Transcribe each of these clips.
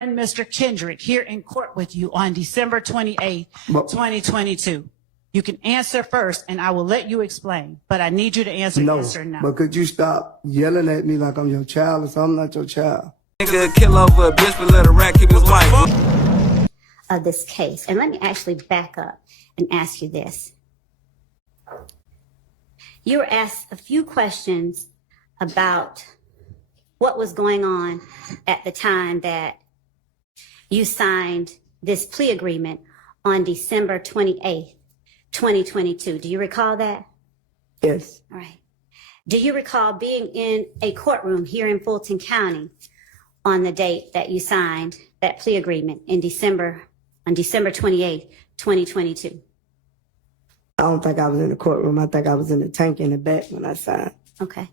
and Mr. Kendrick here in court with you on December 28th, 2022. You can answer first, and I will let you explain, but I need you to answer yes or no. But could you stop yelling at me like I'm your child or something? I'm not your child. Nigga kill over a bitch, but let a rat keep his wife. Of this case. And let me actually back up and ask you this. You were asked a few questions about what was going on at the time that you signed this plea agreement on December 28th, 2022. Do you recall that? Yes. All right. Do you recall being in a courtroom here in Fulton County on the date that you signed that plea agreement on December 28th, 2022? I don't think I was in the courtroom. I think I was in the tank in the back when I signed. Okay.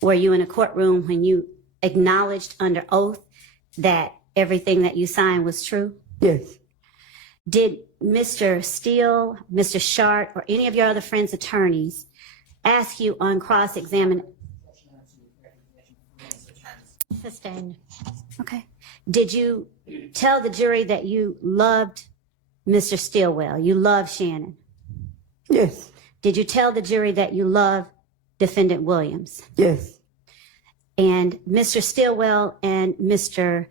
Were you in a courtroom when you acknowledged under oath that everything that you signed was true? Yes. Did Mr. Steele, Mr. Shart, or any of your other friends' attorneys ask you on cross-examination? Sustained. Okay. Did you tell the jury that you loved Mr. Stilwell? You loved Shannon? Yes. Did you tell the jury that you loved Defendant Williams? Yes. And Mr. Stilwell and Mr.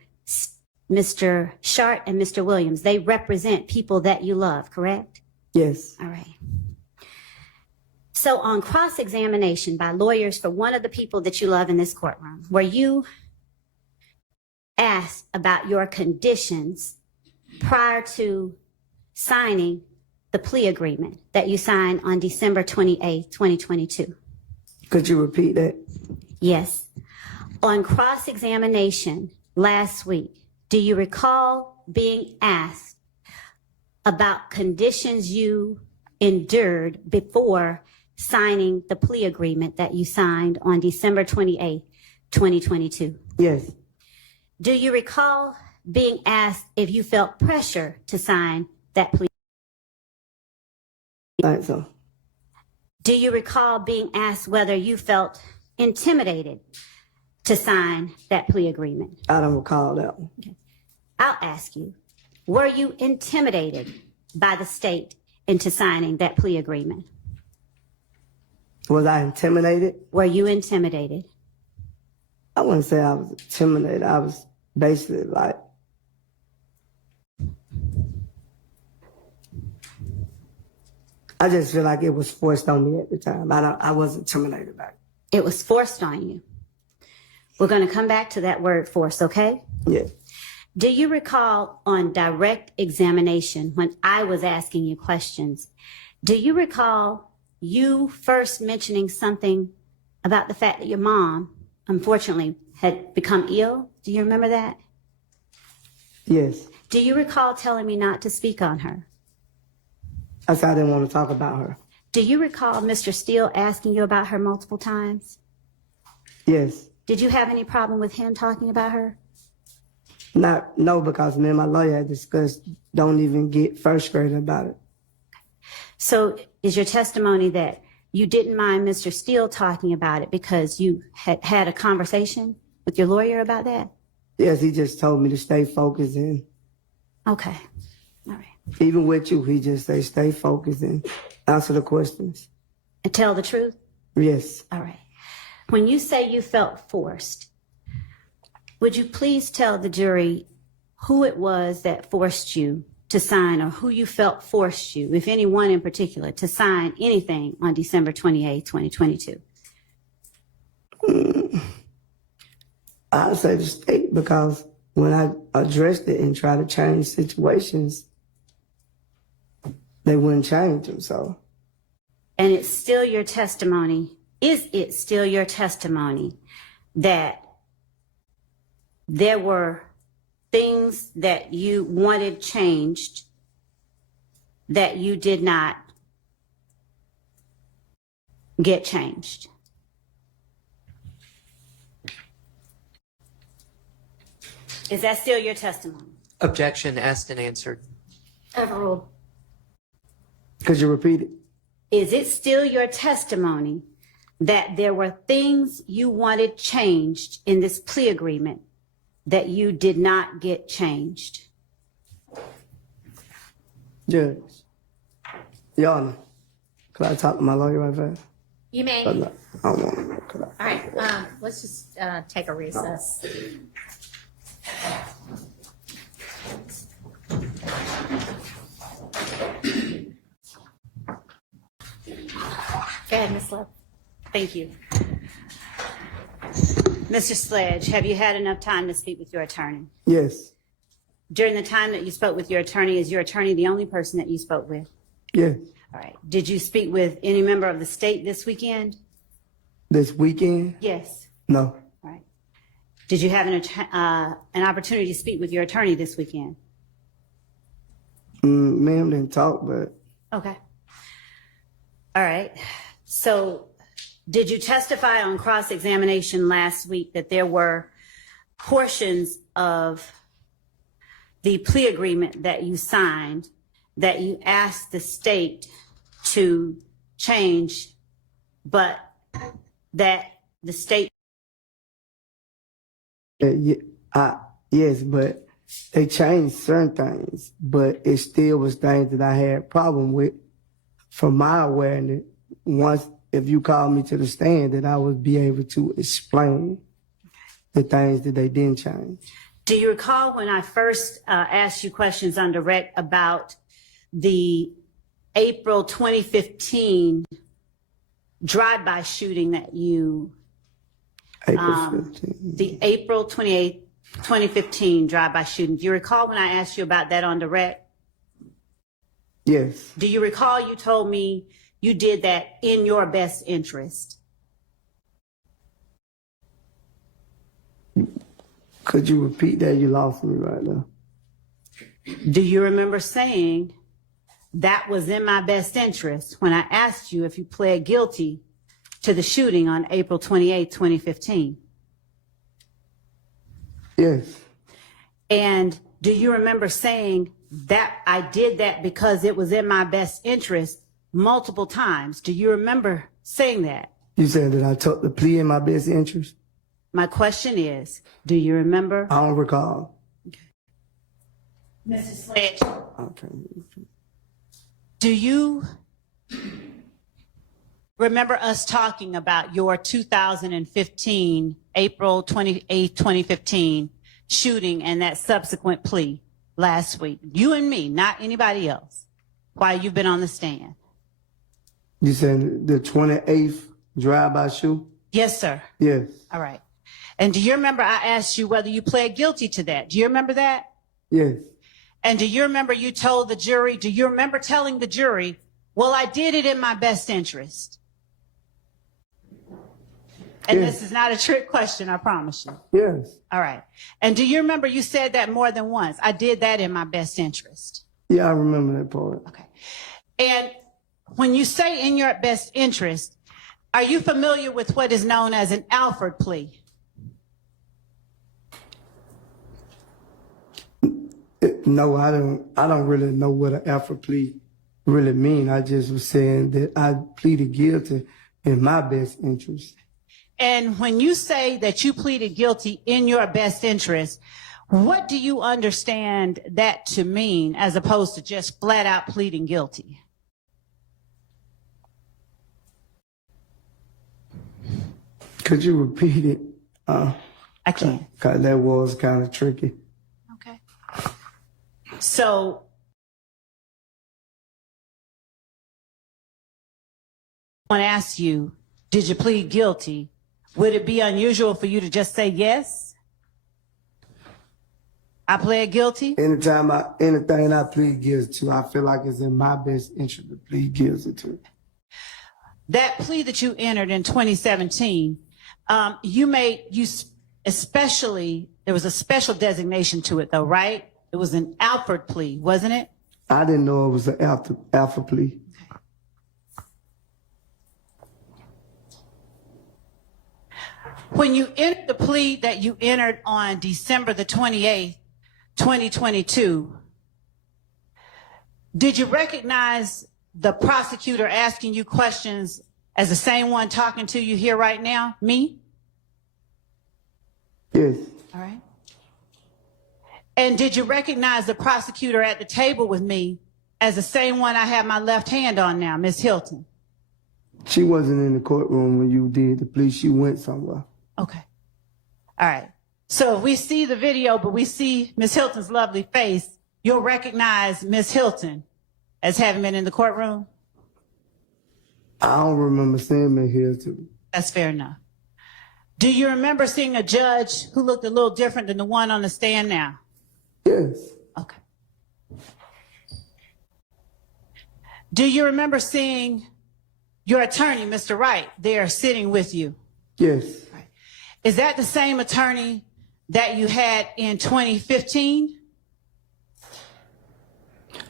Shart and Mr. Williams, they represent people that you love, correct? Yes. All right. So on cross-examination by lawyers for one of the people that you love in this courtroom, were you asked about your conditions prior to signing the plea agreement that you signed on December 28th, 2022? Could you repeat that? Yes. On cross-examination last week, do you recall being asked about conditions you endured before signing the plea agreement that you signed on December 28th, 2022? Yes. Do you recall being asked if you felt pressure to sign that plea? I think so. Do you recall being asked whether you felt intimidated to sign that plea agreement? I don't recall that one. Okay. I'll ask you, were you intimidated by the state into signing that plea agreement? Was I intimidated? Were you intimidated? I wouldn't say I was intimidated. I was basically like, I just feel like it was forced on me at the time. I wasn't intimidated by it. It was forced on you. We're going to come back to that word force, okay? Yeah. Do you recall on direct examination when I was asking you questions, do you recall you first mentioning something about the fact that your mom, unfortunately, had become ill? Do you remember that? Yes. Do you recall telling me not to speak on her? I said I didn't want to talk about her. Do you recall Mr. Steele asking you about her multiple times? Yes. Did you have any problem with him talking about her? No, because me and my lawyer had discussed don't even get frustrated about it. So is your testimony that you didn't mind Mr. Steele talking about it because you had a conversation with your lawyer about that? Yes, he just told me to stay focused and Okay. All right. even with you, he just say stay focused and answer the questions. And tell the truth? Yes. All right. When you say you felt forced, would you please tell the jury who it was that forced you to sign, or who you felt forced you, if anyone in particular, to sign anything on December 28th, 2022? I'd say the state, because when I addressed it and tried to change situations, they wouldn't change them, so. And it's still your testimony, is it still your testimony that there were things that you wanted changed that you did not get changed? Is that still your testimony? Objection asked and answered. Overruled. Could you repeat it? Is it still your testimony that there were things you wanted changed in this plea agreement that you did not get changed? Judge, Your Honor, could I talk to my lawyer right fast? You may. I don't want to. Could I? All right, let's just take a recess. Go ahead, Ms. Love. Thank you. Mr. Sledge, have you had enough time to speak with your attorney? Yes. During the time that you spoke with your attorney, is your attorney the only person that you spoke with? Yes. All right. Did you speak with any member of the state this weekend? This weekend? Yes. No. All right. Did you have an opportunity to speak with your attorney this weekend? Ma'am didn't talk, but Okay. All right. So did you testify on cross-examination last week that there were portions of the plea agreement that you signed that you asked the state to change, but that the state... yes, but they changed certain things, but it still was things that I had problem with. From my awareness, once if you call me to the stand, that I would be able to explain the things that they didn't change. Do you recall when I first asked you questions on direct about the April 2015 drive-by shooting that you, April 15. the April 28th, 2015 drive-by shooting? Do you recall when I asked you about that on direct? Yes. Do you recall you told me you did that in your best interest? Could you repeat that? You lost me right now. Do you remember saying that was in my best interest when I asked you if you pled guilty to the shooting on April 28, 2015? Yes. And do you remember saying that I did that because it was in my best interest multiple times? Do you remember saying that? You said that I took the plea in my best interest? My question is, do you remember? I don't recall. Mr. Sledge, Okay. do you remember us talking about your 2015, April 28, 2015 shooting and that subsequent plea last week? You and me, not anybody else, while you've been on the stand. You said the 28th drive-by shoot? Yes, sir. Yes. All right. And do you remember I asked you whether you pled guilty to that? Do you remember that? Yes. And do you remember you told the jury, do you remember telling the jury, well, I did it in my best interest? And Yes. this is not a trick question, I promise you. Yes. All right. And do you remember you said that more than once? I did that in my best interest. Yeah, I remember that part. Okay. And when you say in your best interest, are you familiar with what is known as an Alford plea? No, I don't really know what an alpha plea really mean. I just was saying that I pleaded guilty in my best interest. And when you say that you pleaded guilty in your best interest, what do you understand that to mean as opposed to just flat out pleading guilty? Could you repeat it? I can. Cause that was kind of tricky. Okay. So I want to ask you, did you plead guilty? Would it be unusual for you to just say yes? I pled guilty? Anything I plead guilty to, I feel like it's in my best interest to plead guilty to. That plea that you entered in 2017, there was a special designation to it though, right? It was an Alford plea, wasn't it? I didn't know it was an alpha plea. When you entered the plea that you entered on December the 28th, 2022, did you recognize the prosecutor asking you questions as the same one talking to you here right now, me? Yes. All right. And did you recognize the prosecutor at the table with me as the same one I have my left hand on now, Miss Hilton? She wasn't in the courtroom when you did the plea. She went somewhere. Okay. All right. So if we see the video, but we see Miss Hilton's lovely face, you'll recognize Miss Hilton as having been in the courtroom? I don't remember seeing me here too. That's fair enough. Do you remember seeing a judge who looked a little different than the one on the stand now? Yes. Okay. Do you remember seeing your attorney, Mr. Wright, there sitting with you? Yes. Right. Is that the same attorney that you had in 2015?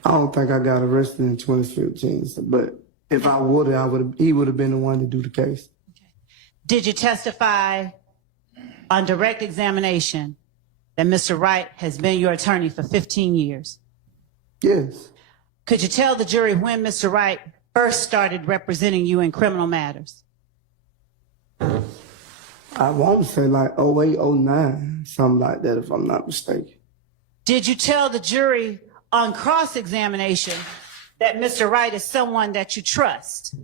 I don't think I got arrested in 2015, but if I would have, he would have been the one to do the case. Did you testify on direct examination that Mr. Wright has been your attorney for 15 years? Yes. Could you tell the jury when Mr. Wright first started representing you in criminal matters? I want to say like 08, 09, something like that, if I'm not mistaken. Did you tell the jury on cross-examination that Mr. Wright is someone that you trust?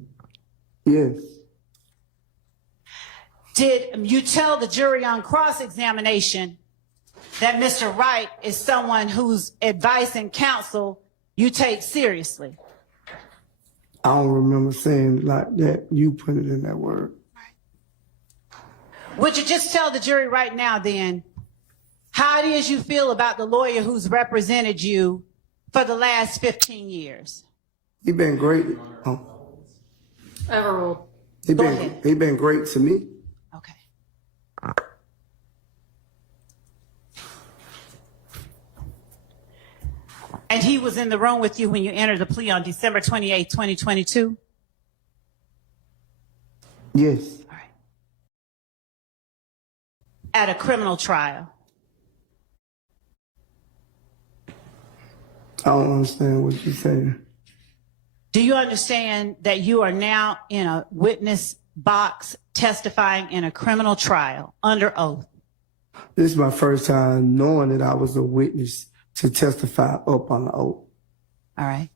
Yes. Did you tell the jury on cross-examination that Mr. Wright is someone whose advice and counsel you take seriously? I don't remember saying like that. You put it in that word. Would you just tell the jury right now then how it is you feel about the lawyer who's represented you for the last 15 years? He been great. Overruled. He been great to me. Okay. And he was in the room with you when you entered the plea on December 28, 2022? Yes. All right. At a criminal trial? I don't understand what you're saying. Do you understand that you are now in a witness box testifying in a criminal trial under oath? This is my first time knowing that I was a witness to testify up on the oath. All right.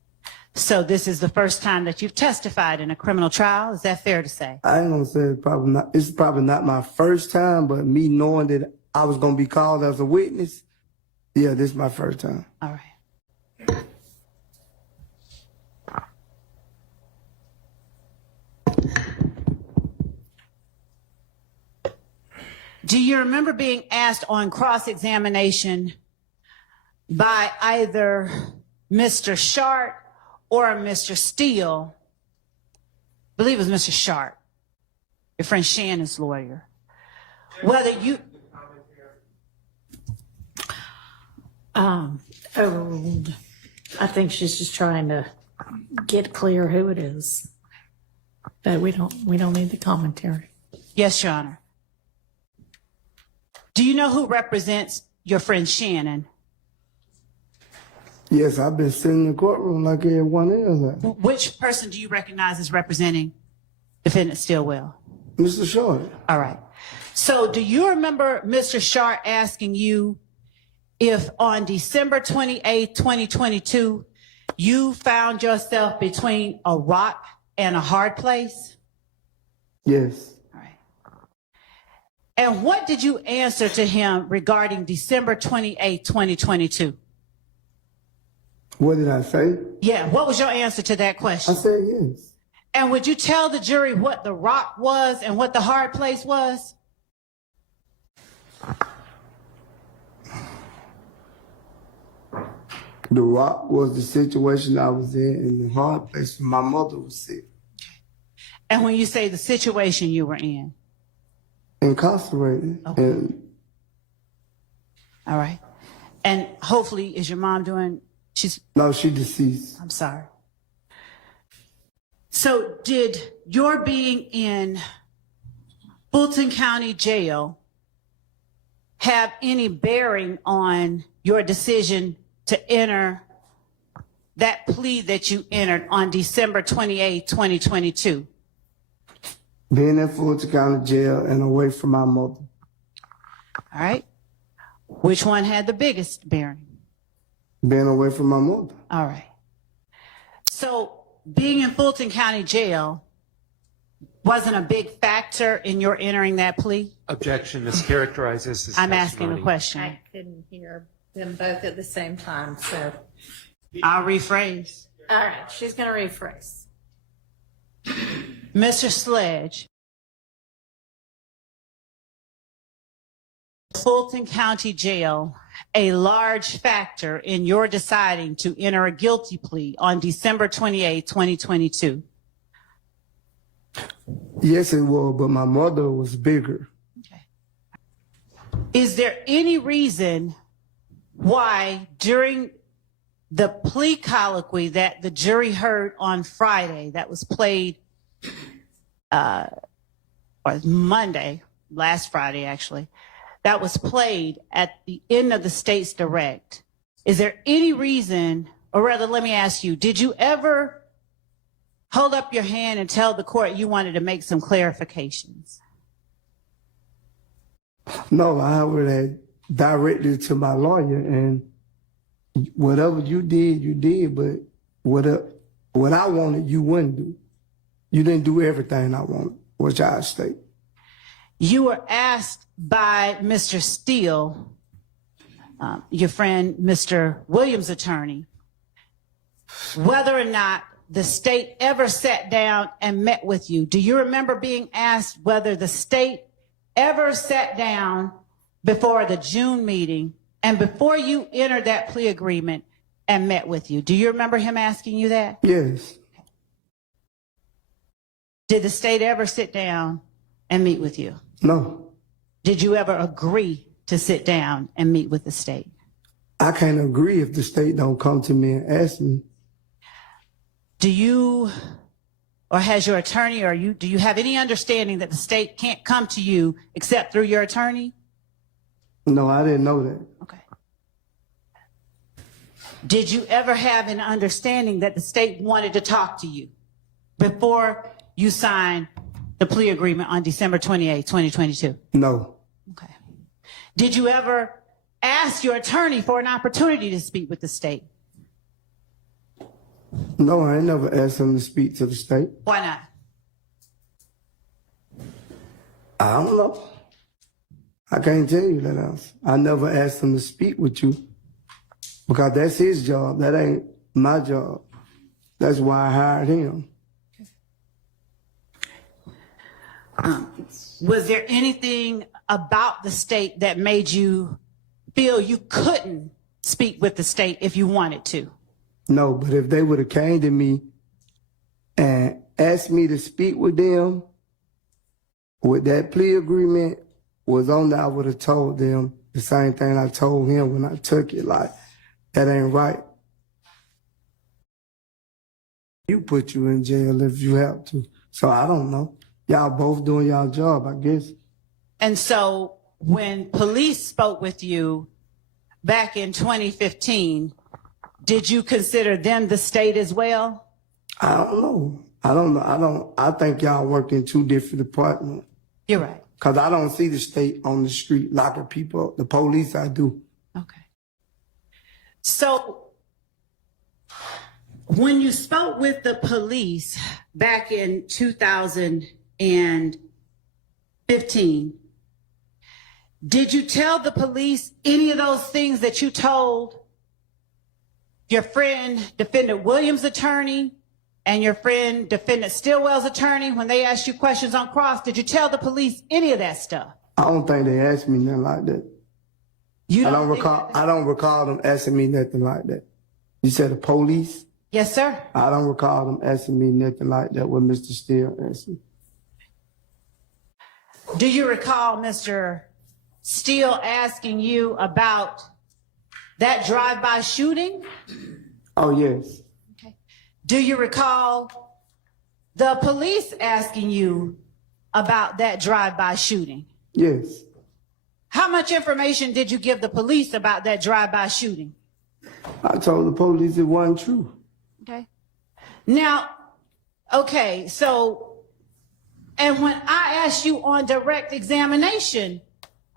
So this is the first time that you've testified in a criminal trial. Is that fair to say? I ain't gonna say it's probably not my first time, but me knowing that I was gonna be called as a witness, yeah, this is my first time. All right. Do you remember being asked on cross-examination by either Mr. Sharp or Mr. Steele? I believe it was Mr. Sharp, your friend Shannon's lawyer, whether you... Overruled. I think she's just trying to get clear who it is. But we don't need the commentary. Yes, Your Honor. Do you know who represents your friend Shannon? Yes, I've been sitting in the courtroom like everyone else. Which person do you recognize as representing defendant Stillwell? Mr. Short. All right. So do you remember Mr. Sharp asking you if on December 28, 2022, you found yourself between a rock and a hard place? Yes. All right. And what did you answer to him regarding December 28, 2022? What did I say? Yeah, what was your answer to that I question? said yes. And would you tell the jury what the rock was and what the hard place was? The rock was the situation I was in, and the hard place where my mother was sick. And when you say the situation you were in? Incarcerated. Okay. And All right. And hopefully, is your mom doing, no, she deceased. I'm sorry. So did your being in Fulton County Jail have any bearing on your decision to enter that plea that you entered on December 28, 2022? Being in Fulton County Jail and away from my mother. All right. Which one had the biggest bearing? Being away from my mother. All right. So being in Fulton County Jail wasn't a big factor in your entering that plea? Objection, mischaracterizes his I'm asking a testimony. question. I couldn't hear them both at the same time, so. I'll rephrase. All right, she's going to rephrase. Mr. Sledge, Fulton County Jail a large factor in your deciding to enter a guilty plea on December 28, 2022? Yes, it was, but my mother was bigger. Is there any reason why during the plea colloquy that the jury heard on Friday, that was played, or Monday, last Friday actually, that was played at the end of the state's direct, is there any reason, or rather let me ask you, did you ever hold up your hand and tell the court you wanted to make some clarifications? No, I would have directed it to my lawyer, and whatever you did, but what I wanted, you wouldn't do. You didn't do everything I wanted, which I state. You were asked by Mr. Steele, your friend, Mr. Williams' attorney, whether or not the state ever sat down and met with you. Do you remember being asked whether the state ever sat down before the June meeting and before you entered that plea agreement and met with you? Do you remember him asking you that? Yes. Did the state ever sit down and meet with you? No. Did you ever agree to sit down and meet with the state? I can't agree if the state don't come to me and ask me. Do you, or has your attorney, or do you have any understanding that the state can't come to you except through your attorney? No, I didn't know that. Okay. Did you ever have an understanding that the state wanted to talk to you before you signed the plea agreement on December 28, 2022? No. Okay. Did you ever ask your attorney for an opportunity to speak with the state? No, I ain't never asked him to speak to the state. Why not? I don't know. I can't tell you that else. I never asked him to speak with you because that's his job. That ain't my job. That's why I hired him. Was there anything about the state that made you feel you couldn't speak with the state if you wanted to? No, but if they would have came to me and asked me to speak with them, with that plea agreement was on there, I would have told them the same thing I told him when I took it, like, that ain't right. You put you in jail if you have to. So I don't know. Y'all both doing y'all job, I guess. And so when police spoke with you back in 2015, did you consider them the state as well? I don't know. I think y'all work in two different departments. You're right. Because I don't see the state on the street locking people up. The police, I do. Okay. So when you spoke with the police back in 2015, did you tell the police any of those things that you told your friend, Defendant Williams' attorney, and your friend, Defendant Stillwell's attorney, when they asked you questions on cross? Did you tell the police any of that stuff? I don't think they asked me nothing like that. You I don't recall them asking me nothing like that. You said the police? Yes, sir. I don't recall them asking me nothing like that what Mr. Steele asked me. Do you recall Mr. Steele asking you about that drive-by shooting? Oh, yes. Okay. Do you recall the police asking you about that drive-by shooting? Yes. How much information did you give the police about that drive-by shooting? I told the police it wasn't true. Okay. Now, okay, so, and when I asked you on direct examination,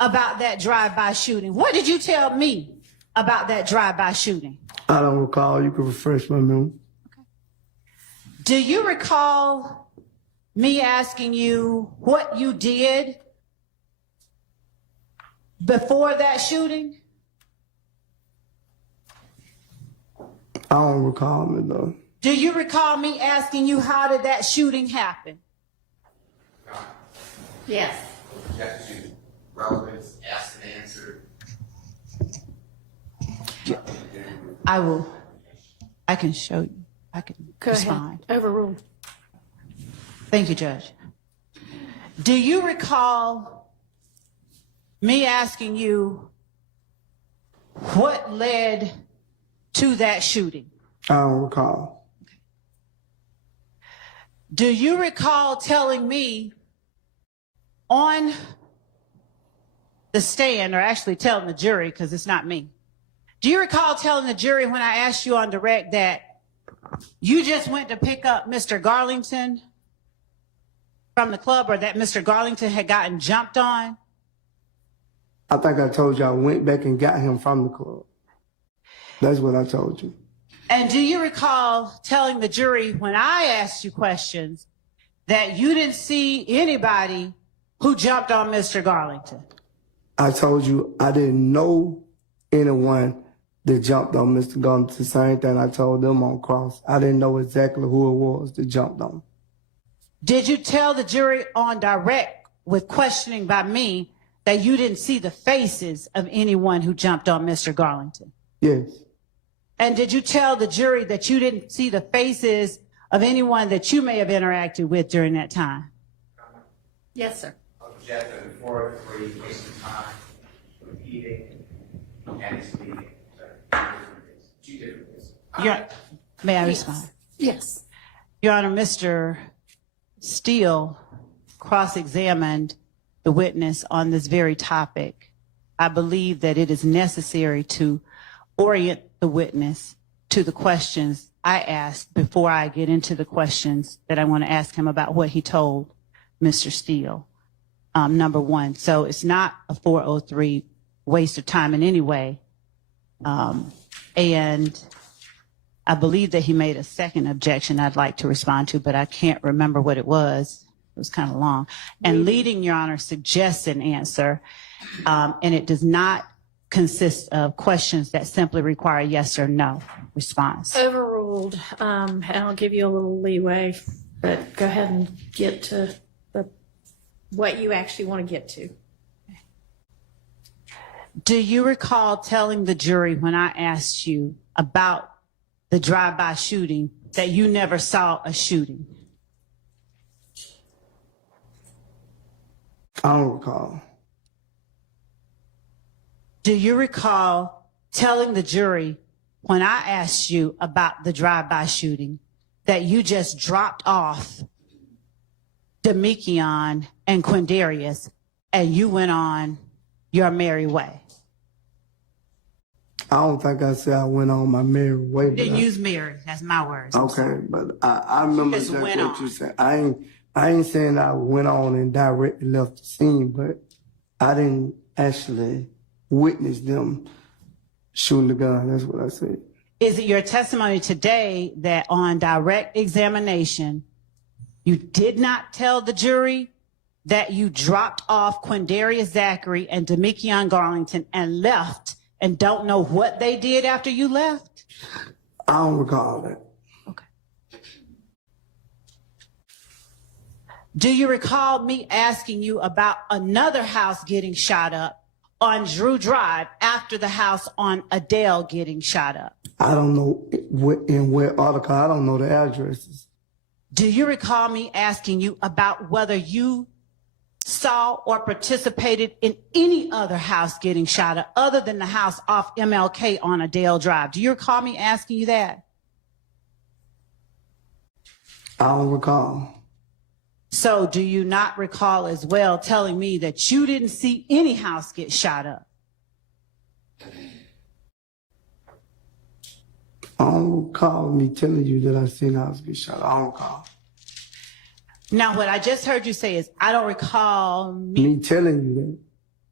about that drive-by shooting? What did you tell me about that drive-by shooting? I don't recall. You can refresh my memory. Do you recall me asking you what you did before that shooting? I don't recall it though. Do you recall me asking you how did that shooting happen? Yes. Objection, relevance, asked and answered. I can show you. I can Go respond. ahead. Overruled. Thank you, Judge. Do you recall me asking you what led to that shooting? I don't recall. Do you recall telling me on the stand, or actually telling the jury, because it's not me, do you recall telling the jury when I asked you on direct that you just went to pick up Mr. Garlington from the club, or that Mr. Garlington had gotten jumped on? I think I told you I went back and got him from the club. That's what I told you. And do you recall telling the jury when I asked you questions that you didn't see anybody who jumped on Mr. Garlington? I told you I didn't know anyone that jumped on Mr. Garlington. The same thing I told them on cross. I didn't know exactly who it was that jumped on. Did you tell the jury on direct with questioning by me that you didn't see the faces of anyone who jumped on Mr. Garlington? Yes. And did you tell the jury that you didn't see the faces of anyone that you may have interacted with during that time? Yes, sir. Objection, 4-3, waste of time, repeating, and speaking. Two different ways. May I respond? Yes. Your Honor, Mr. Steele cross-examined the witness on this very topic. I believe that it is necessary to orient the witness to the questions I asked before I get into the questions that I want to ask him about what he told Mr. Steele, number one. So it's not a 403 waste of time in any way. And I believe that he made a second objection I'd like to respond to, but I can't remember what it was. It was kind of long. And leading, Your Honor, suggests an answer, and it does not consist of questions that simply require yes or no response. Overruled. And I'll give you a little leeway, but go ahead and get to what you actually want to get to. Do you recall telling the jury when I asked you about the drive-by shooting that you never saw a shooting? I don't recall. Do you recall telling the jury when I asked you about the drive-by shooting that you just dropped off Demekion and Quindarius and you went on your merry way? I don't think I said I went on my merry way. Didn't use merry. That's my words. Okay, but I remember Just exactly went what on. you said. I ain't saying I went on and directly left the scene, but I didn't actually witness them shooting the gun. That's what I said. Is it your testimony today that on direct examination, you did not tell the jury that you dropped off Quindarius Zachary and Demekion Garlington and left and don't know what they did after you left? I don't recall that. Okay. Do you recall me asking you about another house getting shot up on Drew Drive after the house on Adele getting shot up? I don't know in what article. I don't know the addresses. Do you recall me asking you about whether you saw or participated in any other house getting shot up other than the house off MLK on Adele Drive? Do you recall me asking you that? I don't recall. So do you not recall as well telling me that you didn't see any house get shot up? I don't recall me telling you that I seen a house get shot. I don't recall. Now, what I just heard you say is, I don't recall me. Me telling you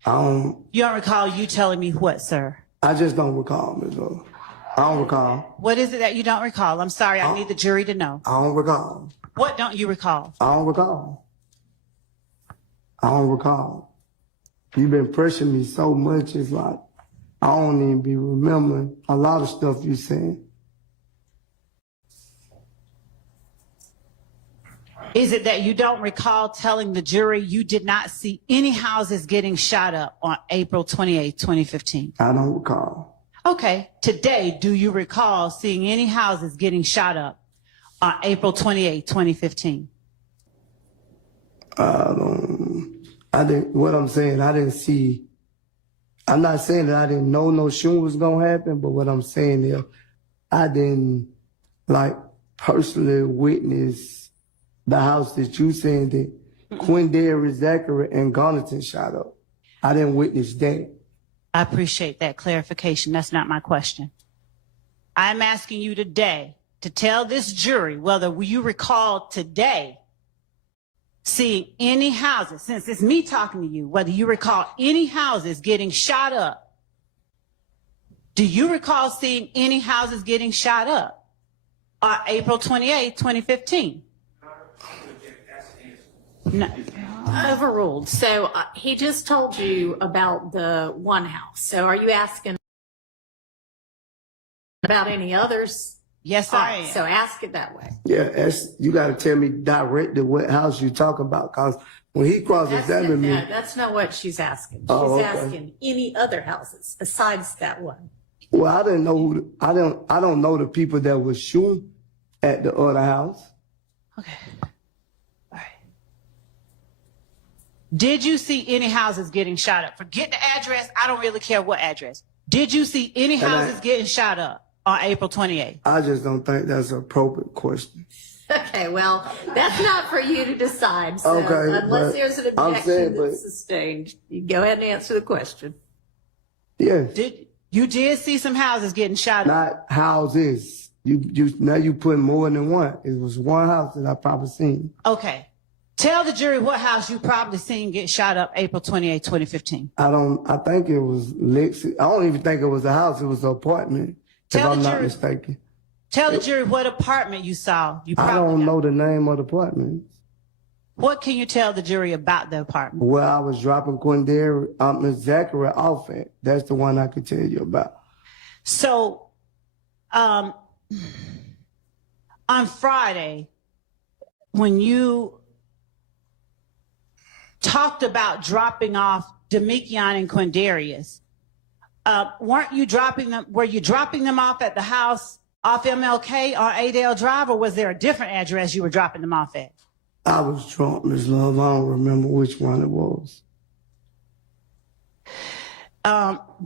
that. You don't recall you telling me what, sir? I just don't recall, Ms. Love. I don't recall. What is it that you don't recall? I'm sorry, I need the jury to know. I don't recall. What don't you recall? I don't recall. I don't recall. You've been pressuring me so much, it's like, I don't even be remembering a lot of stuff you said. Is it that you don't recall telling the jury you did not see any houses getting shot up on April 28, 2015? I don't recall. Okay. Today, do you recall seeing any houses getting shot up on April 28, 2015? I didn't, what I'm saying, I didn't see, I'm not saying that I didn't know no shooting was gonna happen, but what I'm saying is I didn't like personally witness the house that you saying that Quindary, Zachary, and Garnington shot up. I didn't witness that. I appreciate that clarification. That's not my question. I'm asking you today to tell this jury whether you recall today seeing any houses, since it's me talking to you, whether you recall any houses getting shot up. Do you recall seeing any houses getting shot up on April 28, 2015? No. Overruled. So he just told you about the one house. So are you asking about any others? Yes, All I right, am. so ask it that way. Yeah, you gotta tell me directly what house you talking about, cause when he cross-examined me, That's not what she's asking. She's Oh, okay. asking any other houses besides that one. well, I didn't know I don't know the people that was shooting at the other house. Okay. All right. Did you see any houses getting shot up? Forget the address. I don't really care what address. Did you see any houses getting shot up on April 28th? I just don't think that's an appropriate question. Okay, well, that's not for you to decide. So Okay, unless but there's an I'm objection saying, that's but- sustained, you go ahead and answer the question. Yes, You did see some houses getting shot up? not houses. Now you put more than one. It was one house that I probably seen. Okay. Tell the jury what house you probably seen get shot up April 28, 2015. I think it was Lexi. I don't even think it was a house. It was an apartment, Tell if I'm the not jury. mistaken. Tell the jury what apartment you saw. You I probably don't got. know the name of the apartment. What can you tell the jury about the apartment? Where I was dropping Quindary, Miss Zachary off at. That's the one I could tell you about. So, on Friday, when you talked about dropping off Demikion and Quindarius, weren't you dropping them? Were you dropping them off at the house off MLK on Adale Drive, or was there a different address you were dropping them off at? I was drunk, Miss Love. I don't remember which one it was.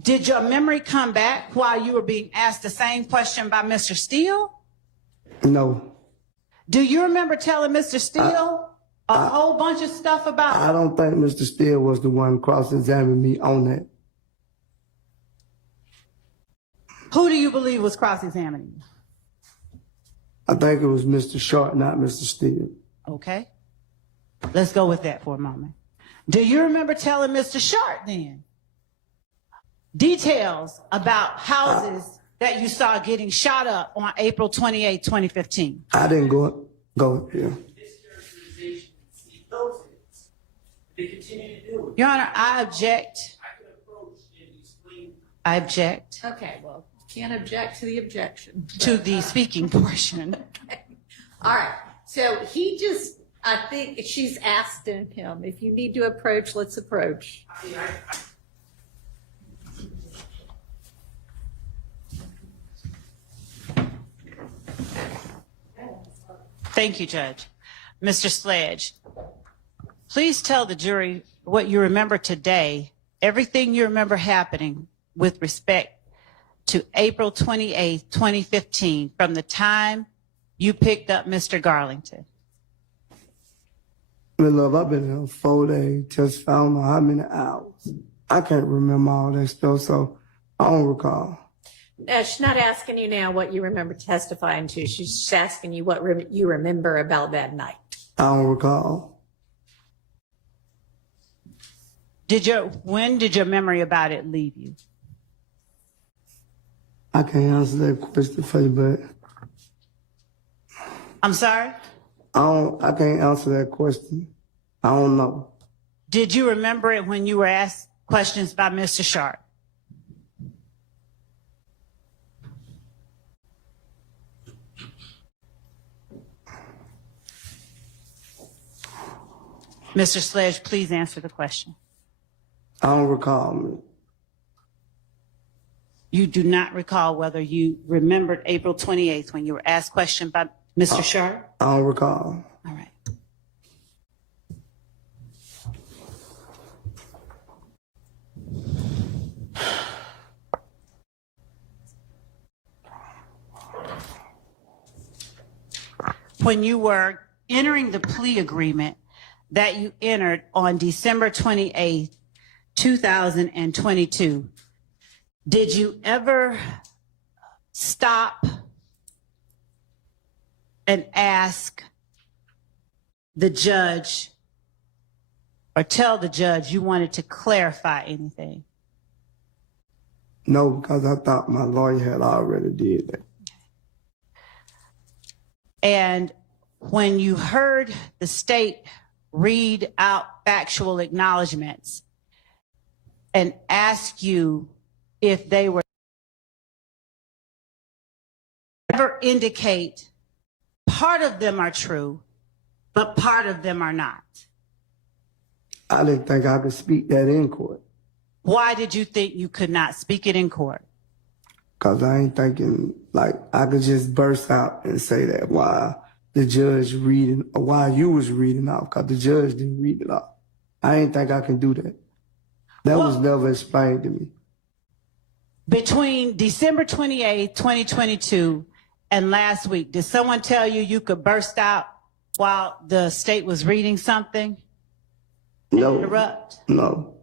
Did your memory come back while you were being asked the same question by Mr. Steele? No, Do you remember telling Mr. Steele a whole bunch of stuff about? I don't think Mr. Steele was the one cross-examining me on that. Who do you believe was cross-examining you? I think it was Mr. Short, not Mr. Steele. Okay. Let's go with that for a moment. Do you remember telling Mr. Sharp then details about houses that you saw getting shot up on April 28, 2015? I didn't go here. Your Honor, I object. I object Okay, well, can't object to the objection. to the speaking portion. All right, so I think she's asked him, if you need to approach, let's approach. Thank you, Judge. Mr. Sledge, please tell the jury what you remember today, everything you remember happening with respect to April 28, 2015, from the time you picked up Mr. Garlington. Miss Love, I've been here 4 days, just found out how many hours. I can't remember all that stuff, so I don't recall. She's not asking you now what you remember testifying to. She's just asking you what you remember about that night. I don't recall. When did your memory about it leave you? I can't answer that question for you, but I'm sorry? I can't answer that question. I don't know. Did you remember it when you were asked questions by Mr. Sharp? Mr. Sledge, please answer the question. I don't recall. You do not recall whether you remembered April 28th when you were asked question by Mr. Sharp? I don't recall. All right. When you were entering the plea agreement that you entered on December 28th, 2022, did you ever stop and ask the judge or tell the judge you wanted to clarify anything? No, because I thought my lawyer had already did that. And when you heard the state read out factual acknowledgments and ask you if they were ever indicate part of them are true, but part of them are not. I didn't think I could speak that in court. Why did you think you could not speak it in court? Because I ain't thinking like I could just burst out and say that while the judge reading, or while you was reading off, because the judge didn't read it off. I ain't think I can do that. That was never explained to me. Between December 28th, 2022 and last week, did someone tell you you could burst out while the state was reading something? No. Interrupt? No.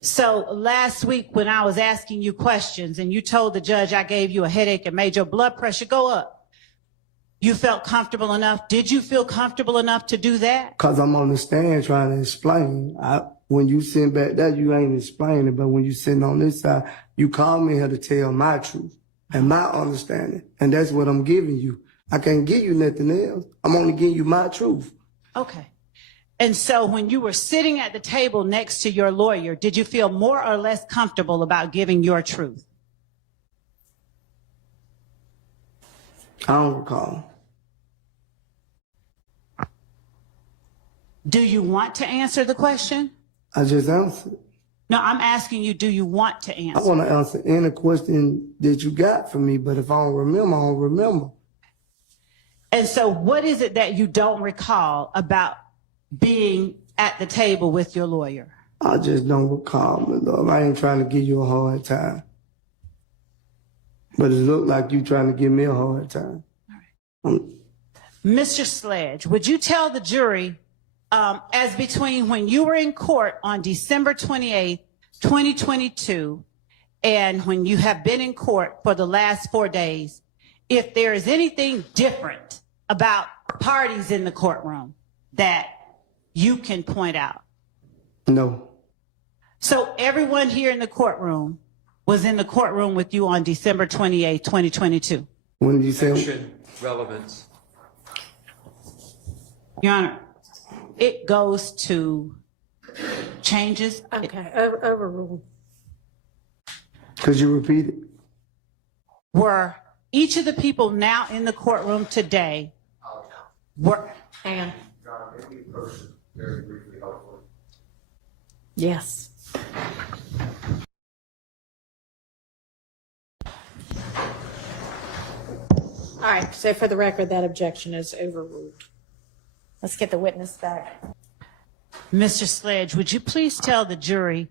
So last week when I was asking you questions and you told the judge I gave you a headache and made your blood pressure go up, you felt comfortable enough? Did you feel comfortable enough to do that? Because I'm on the stand trying to explain. When you sit back there, you ain't explaining, but when you sitting on this side, you call me here to tell my truth and my understanding. And that's what I'm giving you. I can't give you nothing else. I'm only giving you my truth. Okay. And so when you were sitting at the table next to your lawyer, did you feel more or less comfortable about giving your truth? I don't recall. Do you want to answer the question? I just answered. No, I'm asking you, do you want to I answer? want to answer any question that you got for me, but if I don't remember, I don't remember. And so what is it that you don't recall about being at the table with your lawyer? I just don't recall, my love. I ain't trying to give you a hard time. But it looked like you trying to give me a hard time. All right. Mr. Sledge, would you tell the jury, as between when you were in court on December 28th, 2022, and when you have been in court for the last 4 days, if there is anything different about parties in the courtroom that you can point out? No. So everyone here in the courtroom was in the courtroom with you on December 28th, 2022? When did you say? Action relevance. Your Honor, it goes to changes. Okay, overruled. Could you repeat it? Were each of the people now in the courtroom today were... And John, maybe person very briefly helpful. yes. All right, so for the record, that objection is overruled. Let's get the witness back. Mr. Sledge, would you please tell the jury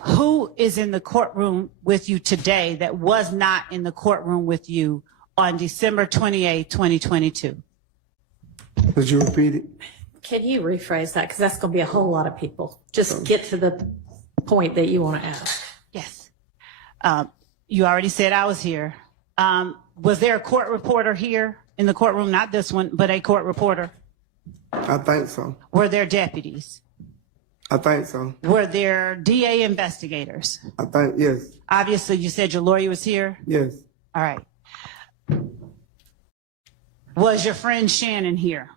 who is in the courtroom with you today that was not in the courtroom with you on December 28, 2022? Could you repeat it? Can you rephrase that? Because that's going to be a whole lot of people. Just get to the point that you want to ask. Yes. You already said I was here. Was there a court reporter here in the courtroom? Not this one, but a court reporter? I think so. Were there deputies? I think so. Were there DA investigators? I think, yes. Obviously, you said your lawyer was here. Yes. All right. Was your friend Shannon here?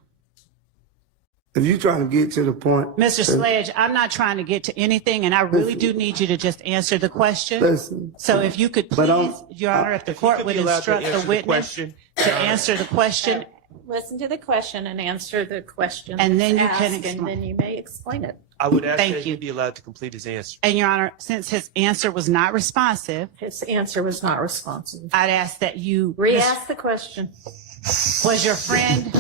If you trying to get to the point. Mr. Sledge, I'm not trying to get to anything, and I really do need you to just answer the question. Listen. So if you could But please, Your Honor, if the court would instruct the witness to answer the question, Listen to the question and answer the question. And then that's you can asked, explain. And then you may explain it. I would ask Thank that you. he be allowed to complete his answer. and Your Honor, since his answer was not responsive, His answer was not responsive. I'd ask that you, Re-ask the question. was your friend,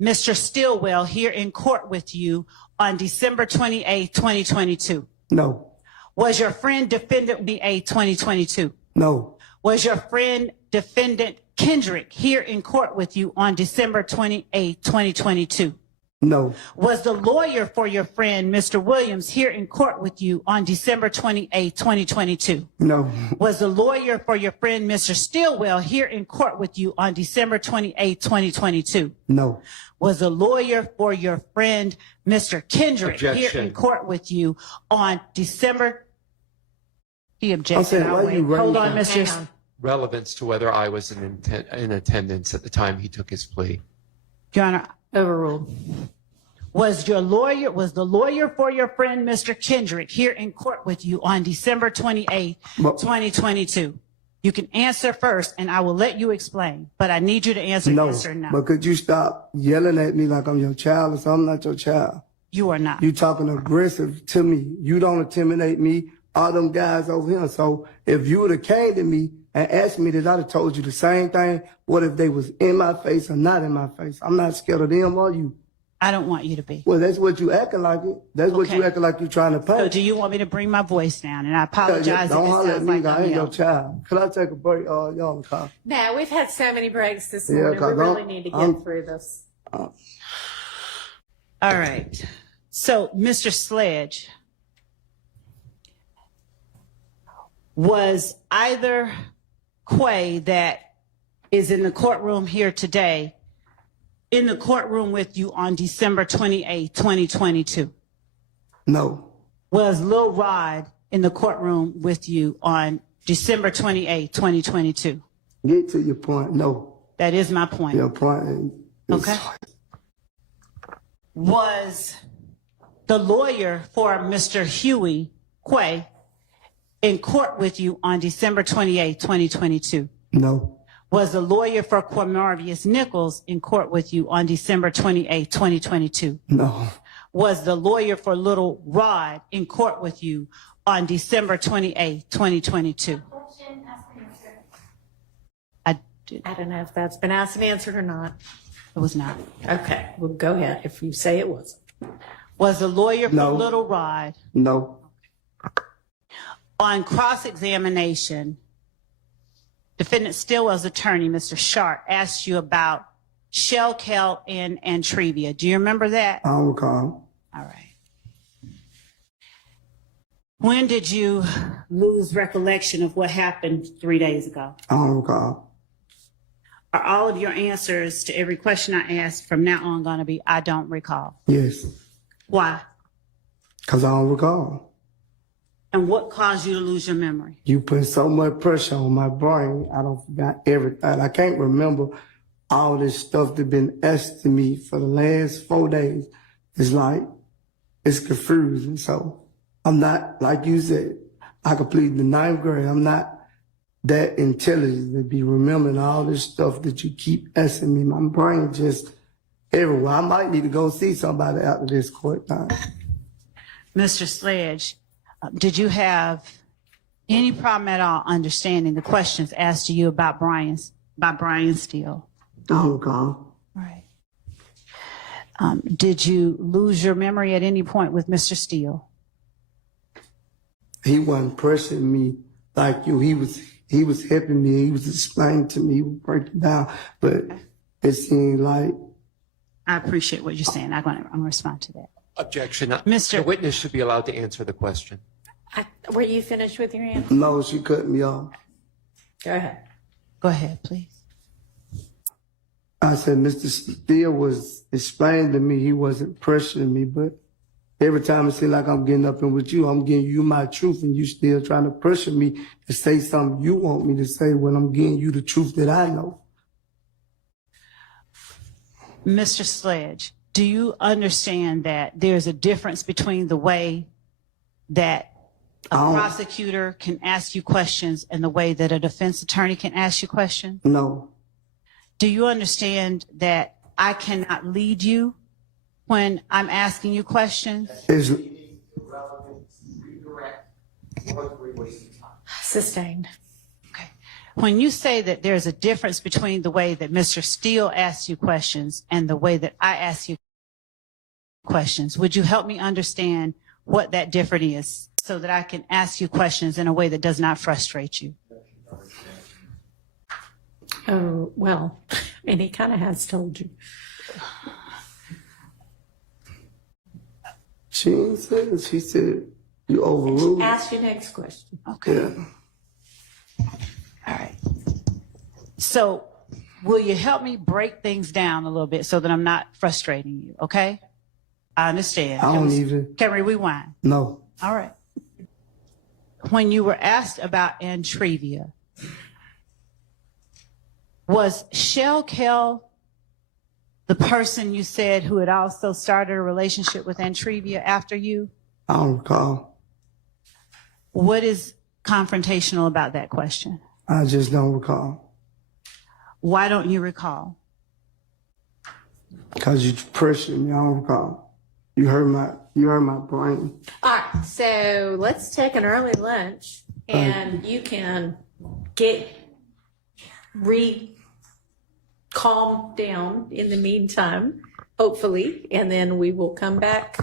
Mr. Stillwell, here in court with you on December 28, 2022? No. Was your friend defendant 28, 2022? No. Was your friend defendant Kendrick here in court with you on December 28, 2022? No. Was the lawyer for your friend, Mr. Williams, here in court with you on December 28, 2022? No. Was the lawyer for your friend, Mr. Stillwell, here in court with you on December 28, 2022? No. Was the lawyer for your friend, Mr. Kendrick, here Objection. in court with you on December? He objected. saying, I'll why wait. you Hold running on, Hang Mr. on. Relevance to whether I was in attendance at the time he took his plea. Your Honor, Overruled. was the lawyer for your friend, Mr. Kendrick, here in court with you on December 28, Well- 2022? You can answer first, and I will let you explain, but I need you to answer No. yes or no. But could you stop yelling at me like I'm your child or something? I'm not your child. You are not. You talking aggressive to me. You don't intimidate me. All them guys over here. So if you would have came to me and asked me that, I'd have told you the same thing. What if they was in my face or not in my face? I'm not scared of them or you. I don't want you to be. Well, that's what you acting like it. That's what you Okay. acting like you trying to So paint. do you want me to bring my voice down? And I apologize if Don't it holler at sounds me. like I I'm ain't your yelling. child. Could I take a break? Y'all on the car. Now, we've had so many breaks this Yeah, morning. We 'cause really I'm- need to get I'm- through this. All right. So, Mr. Sledge, was either Quay that is in the courtroom here today in the courtroom with you on December 28, 2022? No. Was Lil Rod in the courtroom with you on December 28, 2022? Get to your point. No. That is my point. Your point is Okay. Was the lawyer for Mr. Huey Quay in court with you on December 28, 2022? no. Was the lawyer for Cornelius Nichols in court with you on December 28, 2022? No. Was the lawyer for Little Rod in court with you on December 28, 2022? I did. I don't know if that's been asked and answered or not. It was not. Okay, well, go ahead if you say it wasn't. Was the lawyer for No. Little Rod No. on cross-examination? Defendant Stillwell's attorney, Mr. Sharp, asked you about Shell Kel and Antrevia. Do you remember that? I don't recall. All right. When did you lose recollection of what happened 3 days ago? I don't recall. Are all of your answers to every question I ask from now on going to be, I don't recall? Yes. Why? Because I don't recall. And what caused you to lose your memory? You put so much pressure on my brain, I don't forgot everything. I can't remember all this stuff that been asked to me for the last 4 days. It's like, it's confusing. So I'm not, like you said, I completed the 9th grade. I'm not that intelligent to be remembering all this stuff that you keep asking me. My brain just everywhere. I might need to go see somebody after this court time. Mr. Sledge, did you have any problem at all understanding the questions asked to you about Brian Steele? I don't recall. Right. Did you lose your memory at any point with Mr. Steele? He wasn't pressuring me like you. He was helping me. He was explaining to me, he was breaking down. But it seemed like I appreciate what you're saying. I'm going to respond to that. Objection. Mr. The witness should be allowed to answer the question. Were you finished with your answer? no, she cut me off. Go ahead. Go ahead, please. I said, Mr. Steele was explaining to me he wasn't pressuring me, but every time it seems like I'm getting up in with you, I'm giving you my truth and you still trying to pressure me to say something you want me to say when I'm giving you the truth that I know. Mr. Sledge, do you understand that there's a difference between the way that a prosecutor can ask you questions and the way that a defense attorney can ask you questions? No. Do you understand that I cannot lead you when I'm asking you questions? Sustained. Okay. When you say that there's a difference between the way that Mr. Steele asks you questions and the way that I ask you questions, would you help me understand what that difference is so that I can ask you questions in a way that does not frustrate you? Oh, well, and he kind of has told you. She ain't said it. She said you overruled. Ask your next question. Okay. Yeah. All right. So will you help me break things down a little bit so that I'm not frustrating you? Okay. I understand. I don't even. Can we rewind? No. All right. When you were asked about Antrevia, was Shell Kell the person you said who had also started a relationship with Antrevia after you? I don't recall. What is confrontational about that question? I just don't recall. Why don't you recall? Because you pressured me. I don't recall. You hurt my brain. All right, so let's take an early lunch, and you can calm down in the meantime, hopefully, and then we will come back.